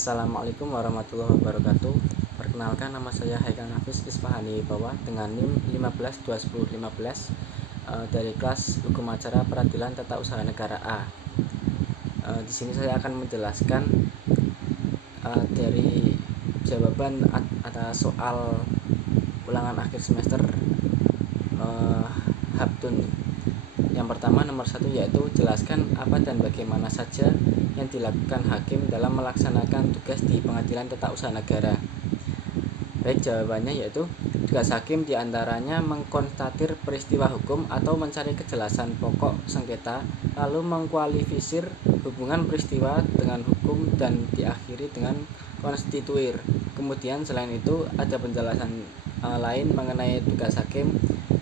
Assalamualaikum warahmatullahi wabarakatuh. Perkenalkan, nama saya Haikal Nafis Isfahani Bawah dengan NIM 152115 dari kelas Hukum Acara Peradilan Tata Usaha Negara A. Di sini saya akan menjelaskan dari jawaban atas soal ulangan akhir semester Habtun. Yang pertama, nomor 1, yaitu jelaskan apa dan bagaimana saja yang dilakukan hakim dalam melaksanakan tugas di Pengadilan Tata Usaha Negara. Baik, jawabannya yaitu tugas hakim diantaranya mengkonstatir peristiwa hukum atau mencari kejelasan pokok sengketa, lalu mengkualifisir hubungan peristiwa dengan hukum dan diakhiri dengan konstituir. Kemudian selain itu ada penjelasan lain mengenai tugas hakim,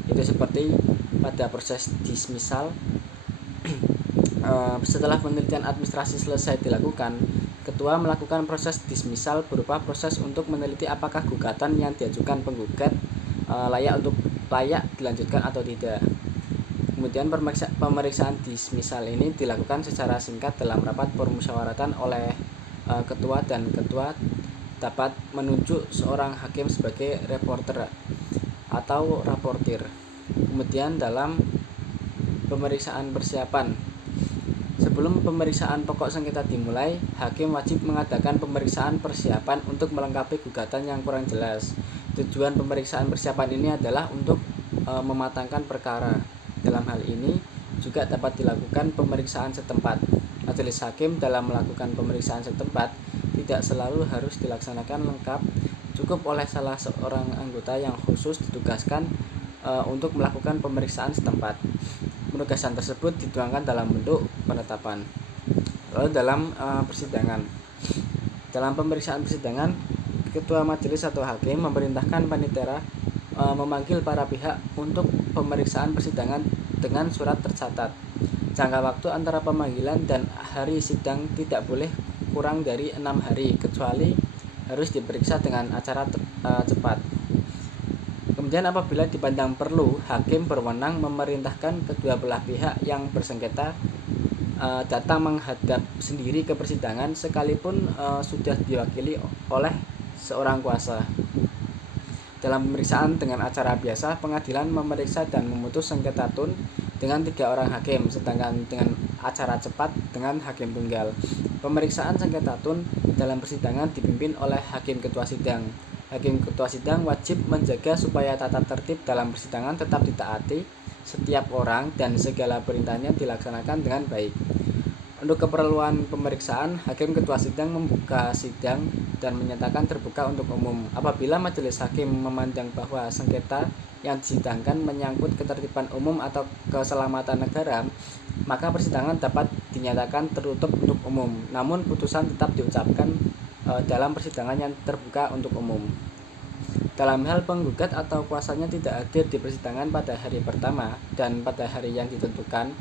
itu seperti pada proses dismisal. Setelah penelitian administrasi selesai dilakukan, ketua melakukan proses dismisal berupa proses untuk meneliti apakah gugatan yang diajukan penggugat layak dilanjutkan atau tidak. Kemudian pemeriksaan dismisal ini dilakukan secara singkat dalam rapat permusyawaratan oleh ketua, dan ketua dapat menunjuk seorang hakim sebagai reporter atau raportir. Kemudian dalam pemeriksaan persiapan, sebelum pemeriksaan pokok sengketa dimulai, hakim wajib mengadakan pemeriksaan persiapan untuk melengkapi gugatan yang kurang jelas. Tujuan pemeriksaan persiapan ini adalah untuk mematangkan perkara. Dalam hal ini juga dapat dilakukan pemeriksaan setempat. Majelis hakim dalam melakukan pemeriksaan setempat tidak selalu harus dilaksanakan lengkap, cukup oleh salah seorang anggota yang khusus ditugaskan untuk melakukan pemeriksaan setempat. Penugasan tersebut dituangkan dalam bentuk penetapan. Lalu dalam persidangan, dalam pemeriksaan persidangan, ketua majelis atau hakim memerintahkan panitera memanggil para pihak untuk pemeriksaan persidangan dengan surat tercatat. Jangka waktu antara pemanggilan dan hari sidang tidak boleh kurang dari 6 hari, kecuali harus diperiksa dengan acara cepat. Kemudian apabila dipandang perlu, hakim berwenang memerintahkan kedua belah pihak yang bersengketa datang menghadap sendiri ke persidangan sekalipun sudah diwakili oleh seorang kuasa. Dalam pemeriksaan dengan acara biasa, pengadilan memeriksa dan memutus sengketa tun dengan 3 orang hakim, sedangkan dengan acara cepat dengan hakim tunggal. Pemeriksaan sengketa tun dalam persidangan dipimpin oleh hakim ketua sidang. Hakim ketua sidang wajib menjaga supaya tata tertib dalam persidangan tetap ditaati setiap orang dan segala perintahnya dilaksanakan dengan baik. Untuk keperluan pemeriksaan, hakim ketua sidang membuka sidang dan menyatakan terbuka untuk umum. Apabila majelis hakim memandang bahwa sengketa yang disidangkan menyangkut ketertiban umum atau keselamatan negara, maka persidangan dapat dinyatakan tertutup untuk umum. Namun putusan tetap diucapkan dalam persidangan yang terbuka untuk umum. Dalam hal penggugat atau kuasanya tidak hadir di persidangan pada hari pertama dan pada hari yang ditentukan,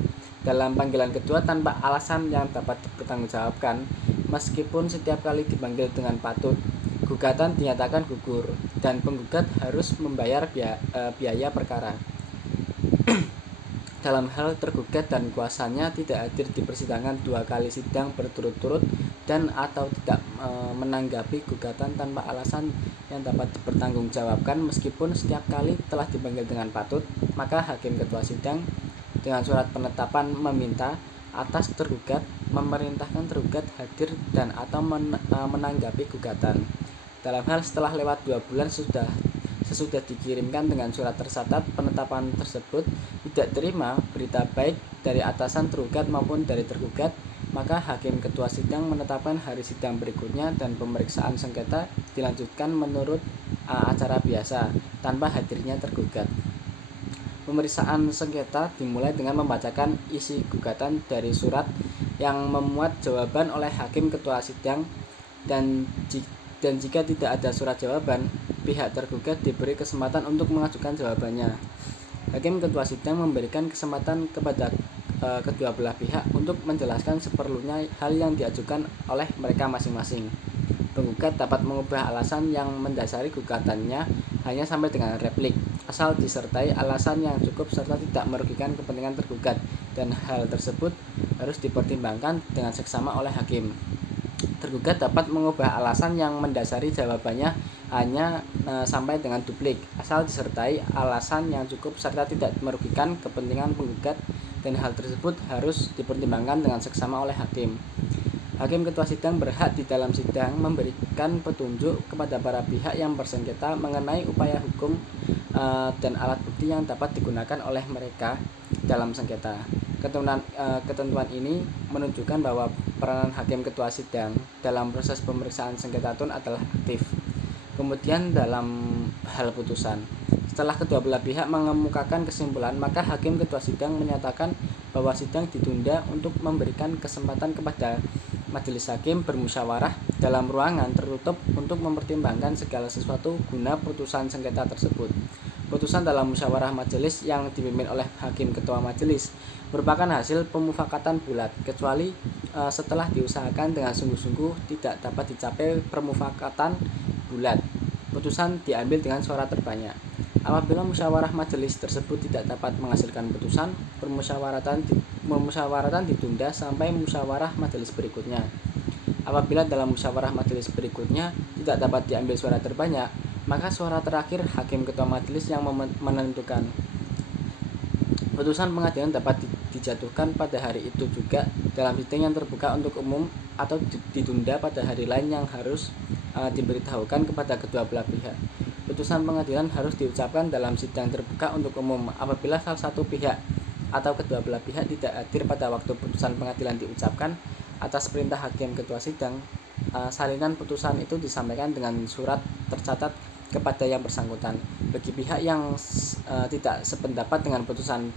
dalam panggilan kedua tanpa alasan yang dapat dipertanggungjawabkan, meskipun setiap kali dipanggil dengan patut, gugatan dinyatakan gugur dan penggugat harus membayar biaya perkara. Dalam hal tergugat dan kuasanya tidak hadir di persidangan 2 kali sidang berturut-turut dan atau tidak menanggapi gugatan tanpa alasan yang dapat dipertanggungjawabkan meskipun setiap kali telah dipanggil dengan patut, maka hakim ketua sidang dengan surat penetapan meminta atas tergugat memerintahkan tergugat hadir dan atau menanggapi gugatan. Dalam hal setelah lewat 2 bulan sesudah dikirimkan dengan surat tercatat penetapan tersebut tidak terima berita baik dari atasan tergugat maupun dari tergugat, maka hakim ketua sidang menetapkan hari sidang berikutnya dan pemeriksaan sengketa dilanjutkan menurut acara biasa tanpa hadirnya tergugat. Pemeriksaan sengketa dimulai dengan membacakan isi gugatan dari surat yang memuat jawaban oleh hakim ketua sidang, dan jika tidak ada surat jawaban, pihak tergugat diberi kesempatan untuk mengajukan jawabannya. Hakim ketua sidang memberikan kesempatan kepada kedua belah pihak untuk menjelaskan seperlunya hal yang diajukan oleh mereka masing-masing. Penggugat dapat mengubah alasan yang mendasari gugatannya hanya sampai dengan replik, asal disertai alasan yang cukup serta tidak merugikan kepentingan tergugat, dan hal tersebut harus dipertimbangkan dengan seksama oleh hakim. Tergugat dapat mengubah alasan yang mendasari jawabannya hanya sampai dengan duplik, asal disertai alasan yang cukup serta tidak merugikan kepentingan penggugat, dan hal tersebut harus dipertimbangkan dengan seksama oleh hakim. Hakim ketua sidang berhak di dalam sidang memberikan petunjuk kepada para pihak yang bersengketa mengenai upaya hukum dan alat bukti yang dapat digunakan oleh mereka dalam sengketa. Ketentuan ini menunjukkan bahwa peranan hakim ketua sidang dalam proses pemeriksaan sengketa tun adalah aktif. Kemudian dalam hal putusan, setelah kedua belah pihak mengemukakan kesimpulan, maka hakim ketua sidang menyatakan bahwa sidang ditunda untuk memberikan kesempatan kepada majelis hakim bermusyawarah dalam ruangan tertutup untuk mempertimbangkan segala sesuatu guna putusan sengketa tersebut. Putusan dalam musyawarah majelis yang dipimpin oleh hakim ketua majelis merupakan hasil pemufakatan bulat, kecuali setelah diusahakan dengan sungguh-sungguh tidak dapat dicapai permufakatan bulat. Putusan diambil dengan suara terbanyak. Apabila musyawarah majelis tersebut tidak dapat menghasilkan putusan, permusyawaratan ditunda sampai musyawarah majelis berikutnya. Apabila dalam musyawarah majelis berikutnya tidak dapat diambil suara terbanyak, maka suara terakhir hakim ketua majelis yang menentukan. Putusan pengadilan dapat dijatuhkan pada hari itu juga dalam sidang yang terbuka untuk umum atau ditunda pada hari lain yang harus diberitahukan kepada kedua belah pihak. Putusan pengadilan harus diucapkan dalam sidang terbuka untuk umum. Apabila salah satu pihak atau kedua belah pihak tidak hadir pada waktu putusan pengadilan diucapkan atas perintah hakim ketua sidang, salinan putusan itu disampaikan dengan surat tercatat kepada yang bersangkutan. Bagi pihak yang tidak sependapat dengan putusan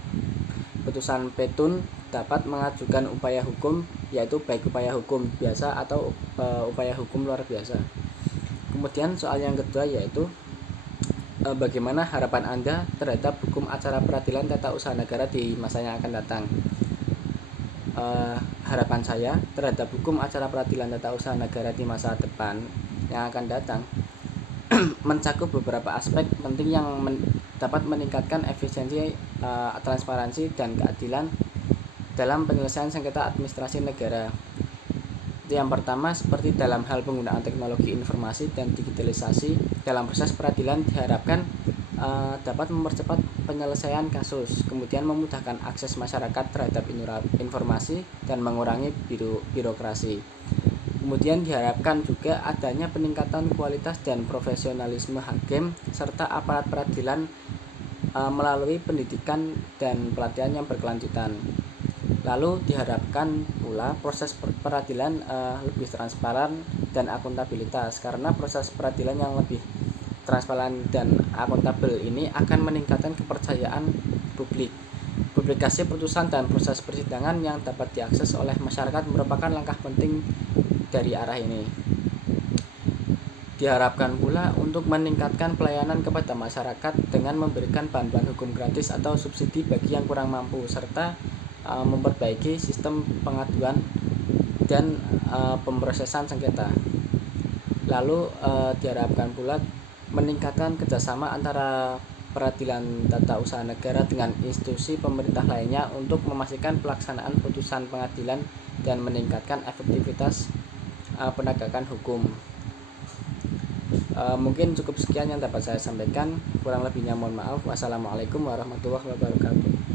petun dapat mengajukan upaya hukum, yaitu baik upaya hukum biasa atau upaya hukum luar biasa. Kemudian soal yang kedua yaitu bagaimana harapan Anda terhadap hukum acara peradilan tata usaha negara di masa yang akan datang. Harapan saya terhadap hukum acara peradilan tata usaha negara di masa depan yang akan datang mencakup beberapa aspek penting yang dapat meningkatkan efisiensi, transparansi, dan keadilan dalam penyelesaian sengketa administrasi negara. Yang pertama, seperti dalam hal penggunaan teknologi informasi dan digitalisasi dalam proses peradilan diharapkan dapat mempercepat penyelesaian kasus, kemudian memudahkan akses masyarakat terhadap informasi dan mengurangi birokrasi. Kemudian diharapkan juga adanya peningkatan kualitas dan profesionalisme hakim serta aparat peradilan melalui pendidikan dan pelatihan yang berkelanjutan. Lalu diharapkan pula proses peradilan lebih transparan dan akuntabilitas, karena proses peradilan yang lebih transparan dan akuntabel ini akan meningkatkan kepercayaan publik. Publikasi putusan dan proses persidangan yang dapat diakses oleh masyarakat merupakan langkah penting dari arah ini. Diharapkan pula untuk meningkatkan pelayanan kepada masyarakat dengan memberikan bantuan hukum gratis atau subsidi bagi yang kurang mampu, serta memperbaiki sistem pengaduan dan pemrosesan sengketa. Lalu diharapkan pula meningkatkan kerjasama antara peradilan tata usaha negara dengan institusi pemerintah lainnya untuk memastikan pelaksanaan putusan pengadilan dan meningkatkan efektivitas penegakan hukum. Mungkin cukup sekian yang dapat saya sampaikan, kurang lebihnya mohon maaf. Wassalamualaikum warahmatullahi wabarakatuh.